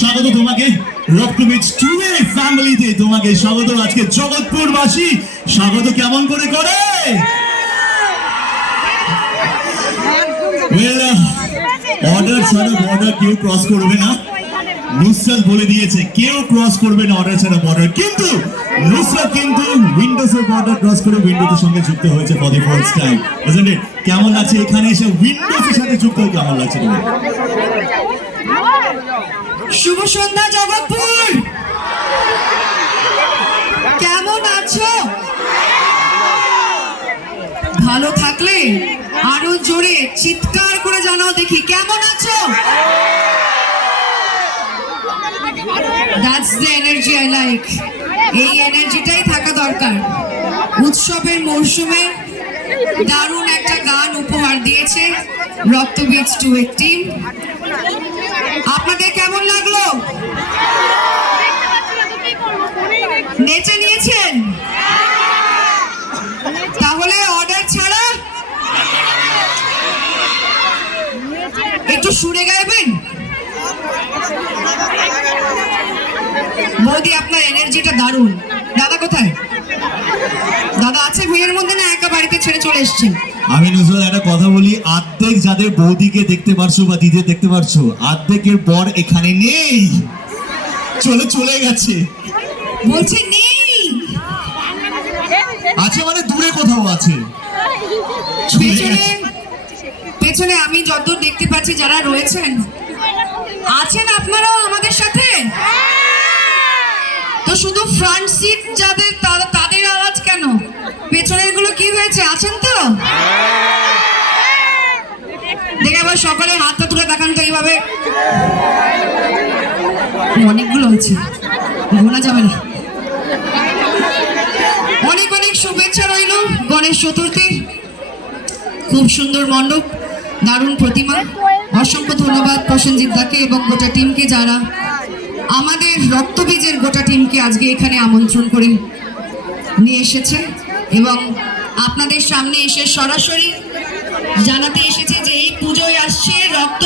স্বাগত তোমাকে রক্তবীজ 2 এর ফ্যামিলিতে, তোমাকে স্বাগত। আজকে জগৎপুরবাসী স্বাগত কেমন করে করে? অর্ডার ছাড়া বর্ডার কেউ ক্রস করবে না। নুসরাত বলে দিয়েছে কেউ ক্রস করবে না অর্ডার ছাড়া বর্ডার, কিন্তু নুসরাত কিন্তু উইন্ডোজের বর্ডার ক্রস করে উইন্ডোজের সঙ্গে যুক্ত হয়েছে for the first time. Isn't it? কেমন লাগছে এখানে এসে উইন্ডোজের সাথে যুক্ত হয়ে? কেমন লাগছে তোমার? শুভ সন্ধ্যা জগৎপুর, কেমন আছো? ভালো থাকলে আরো জোরে চিৎকার করে জানাও দেখি কেমন আছো। That's the energy I like. এই এনার্জিটাই থাকা দরকার। উৎসবের মরশুমে দারুণ একটা গান উপহার দিয়েছে রক্তবীজ 2 এর টিম। আপনাদের কেমন লাগলো? নেচে নিয়েছেন? তাহলে অর্ডার ছাড়া একটু সুরে গাইবেন। বৌদি আপনার এনার্জিটা দারুণ। দাদা কোথায়? দাদা আছে ভিড়ের মধ্যে না একা বাড়িতে ছেড়ে চলে এসেছেন? আমি নুসরাত একটা কথা বলি, অর্ধেক যাদের বৌদিকে দেখতে পারছো বা দিদি দেখতে পারছো, অর্ধেকের বর এখানে নেই, চলে গেছে। বলছে নেই, আছে মানে দূরে কোথাও আছে। পেছনে আমি যতদূর দেখতে পাচ্ছি যারা রয়েছেন আছেন আপনারাও আমাদের সাথে। তো শুধু ফ্রন্ট সিট যাদের তাদের আওয়াজ কেন? পেছনের গুলো কি হয়েছে? আছেন তো? দেখে আবার সকালে হাতটা তুলে দেখান তো এইভাবে। অনেকগুলো আছে, গোনা যাবে না। অনেক অনেক শুভেচ্ছা রইল গণেশ চতুর্থীর। খুব সুন্দর মণ্ডপ, দারুণ প্রতিমা। অসংখ্য ধন্যবাদ প্রসেনজিৎ দাকে এবং গোটা টিমকে, যারা আমাদের রক্তবীজের গোটা টিমকে আজকে এখানে আমন্ত্রণ করে নিয়ে এসেছে এবং আপনাদের সামনে এসে সরাসরি জানাতে এসেছে যে এই পুজোয় আসছে রক্ত